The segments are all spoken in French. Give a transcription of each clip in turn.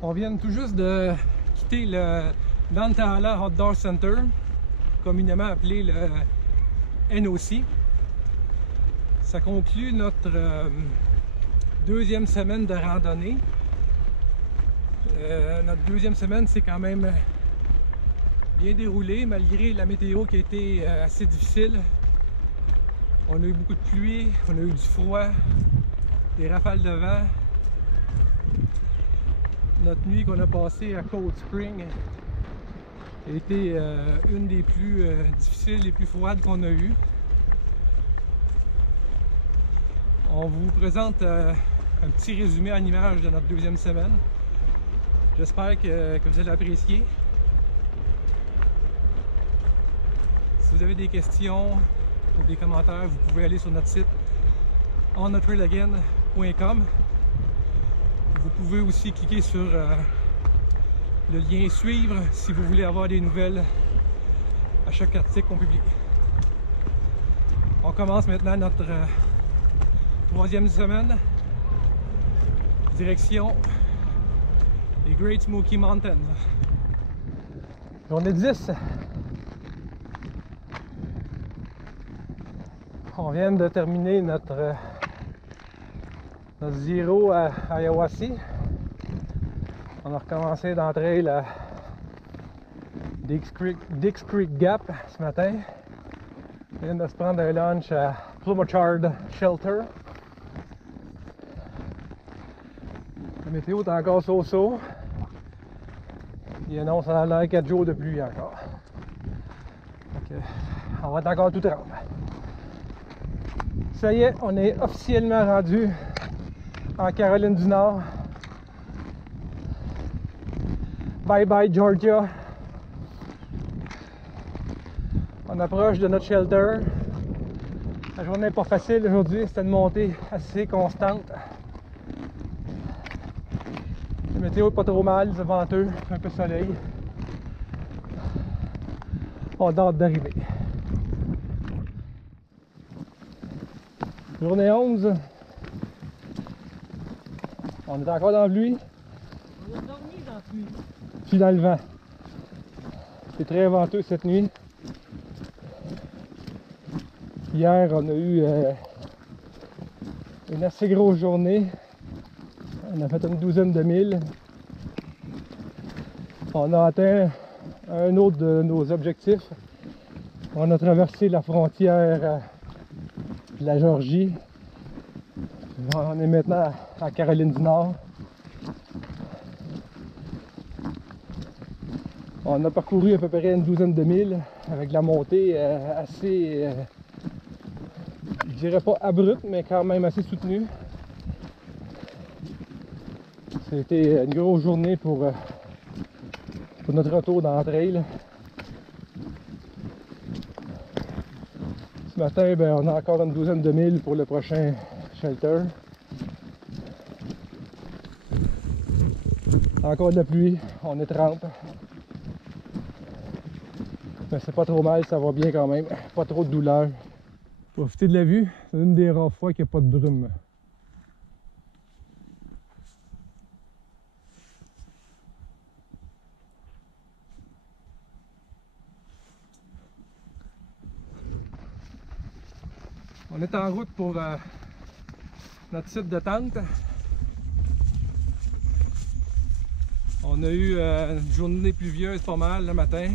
On vient tout juste de quitter le Nantahala Outdoor Center, communément appelé le NOC. Ça conclut notre deuxième semaine de randonnée. Notre deuxième semaine s'est quand même bien déroulée malgré la météo qui a été assez difficile. On a eu beaucoup de pluie, on a eu du froid, des rafales de vent. Notre nuit qu'on a passée à Cold Spring a été une des plus difficiles, les plus froides qu'on a eues. On vous présente un petit résumé en images de notre deuxième semaine. J'espère que vous allez apprécier. Si vous avez des questions ou des commentaires, vous pouvez aller sur notre site onatrailagain.com. Vous pouvez aussi cliquer sur le lien suivre si vous voulez avoir des nouvelles à chaque article qu'on publie. On commence maintenant notre troisième semaine. Direction les Great Smoky Mountains. Journée 10. On vient de terminer notre zéro à Ayahuasca. On a recommencé d'entrer la Dix Creek Gap ce matin. On vient de se prendre un lunch à Plumachard Shelter. La météo est encore so-so. Il annonce à l'air 4 jours de pluie encore. Donc, on va être encore tout trempe. Ça y est, on est officiellement rendu en Caroline du Nord. Bye bye Georgia. On approche de notre shelter. La journée n'est pas facile aujourd'hui, c'était une montée assez constante. La météo n'est pas trop mal, c'est venteux, un peu de soleil. On a hâte d'arriver. Journée 11. On est encore dans la pluie. On a dormi dans la pluie. Puis dans le vent. C'est très venteux cette nuit. Hier, on a eu une assez grosse journée. On a fait une douzaine de milles. On a atteint un autre de nos objectifs. On a traversé la frontière de la Géorgie. On est maintenant à Caroline du Nord. On a parcouru à peu près une douzaine de milles avec la montée assez, je dirais pas abrupte, mais quand même assez soutenue. C'était une grosse journée pour notre retour dans la trail. Ce matin, ben, on a encore une douzaine de milles pour le prochain shelter. Encore de la pluie, on est trempe. Mais c'est pas trop mal, ça va bien quand même. Pas trop de douleur. Profitez de la vue, c'est une des rares fois qu'il n'y a pas de brume. On est en route pour notre site de tente. On a eu une journée pluvieuse pas mal le matin.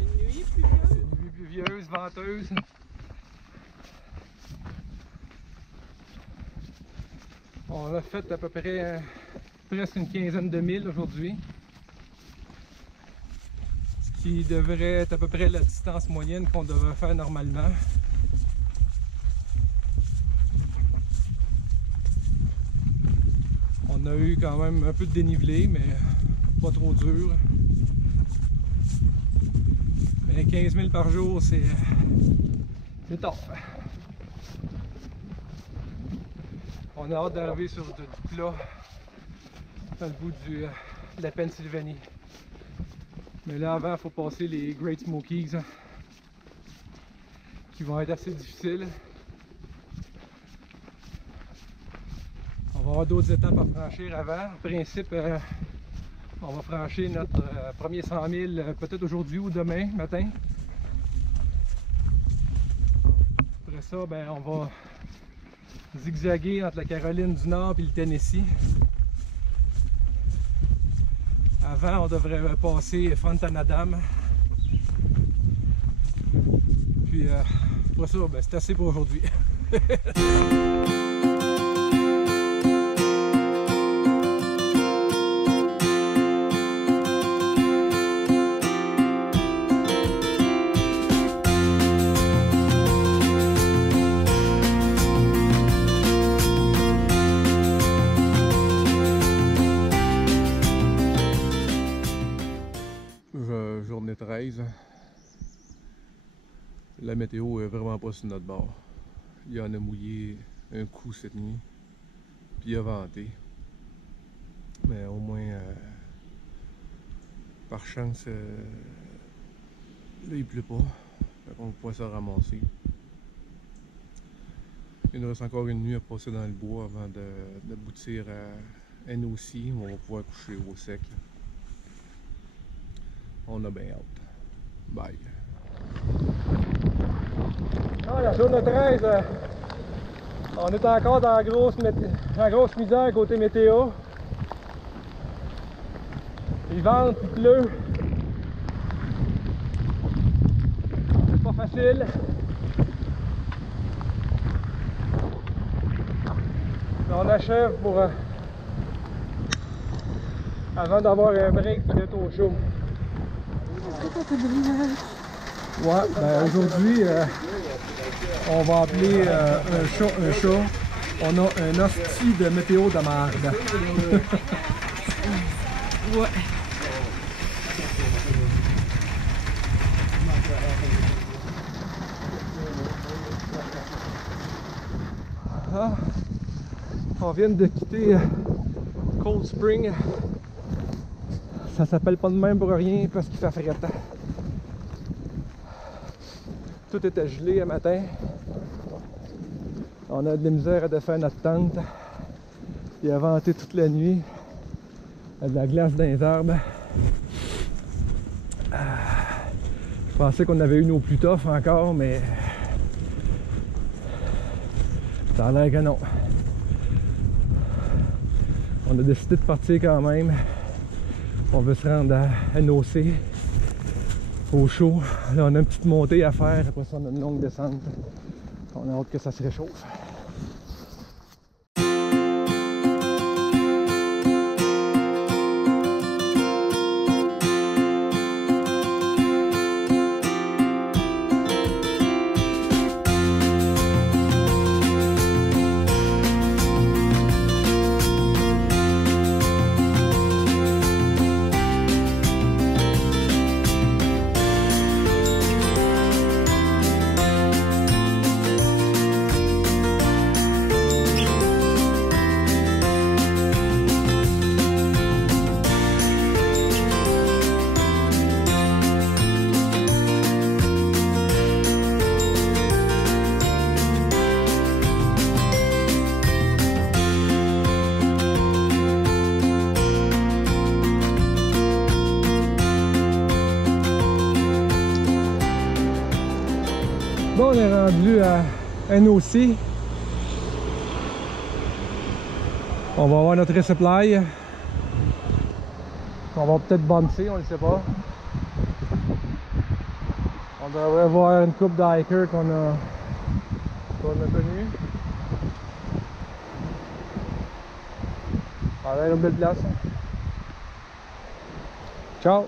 Une nuit pluvieuse. Une nuit pluvieuse, venteuse. On a fait à peu près presque une quinzaine de milles aujourd'hui. Ce qui devrait être à peu près la distance moyenne qu'on devrait faire normalement. On a eu quand même un peu de dénivelé, mais pas trop dur. Mais 15 000 par jour, c'est top. On a hâte d'arriver sur du plat dans le bout de la Pennsylvanie. Mais là, avant, il faut passer les Great Smokies qui vont être assez difficiles. On va avoir d'autres étapes à franchir avant. En principe, on va franchir notre premier 100 000 peut-être aujourd'hui ou demain matin. Après ça, ben, on va zigzaguer entre la Caroline du Nord et le Tennessee. Avant, on devrait passer Fontana Dam. Puis, pour ça, ben, c'est assez pour aujourd'hui. Journée 13. La météo est vraiment pas sur notre bord. Il y en a mouillé un coup cette nuit, puis il a venté. Mais au moins, par chance, là il pleut pas. Donc on pourrait se ramasser. Il nous reste encore une nuit à passer dans le bois avant d'aboutir à NOC, où on va pouvoir coucher au sec. On a bien hâte. Bye. Ah, la journée 13, on est encore dans la grosse misère côté météo. Il vente, il pleut. C'est pas facile. On achève pour avant d'avoir un break pour être au chaud. Ouais, ben aujourd'hui, on va appeler un chat un chat. On a un hostie de météo de merde. Ouais. Ah, on vient de quitter Cold Spring. Ça s'appelle pas de même pour rien parce qu'il fait frais. Tout était gelé un matin. On a de la misère à défaire notre tente. Il a venté toute la nuit. Il y a de la glace dans les arbres. Je pensais qu'on avait une eau plus tough encore, mais ça a l'air que non. On a décidé de partir quand même. On veut se rendre à NOC, au chaud. Là, on a une petite montée à faire. Après ça, on a une longue descente. On a hâte que ça se réchauffe. Bon, on est rendu à NOC. On va avoir notre resupply. On va peut-être bouncer, on ne sait pas. On devrait voir une couple d'hikers qu'on a connus. On a une belle place. Ciao!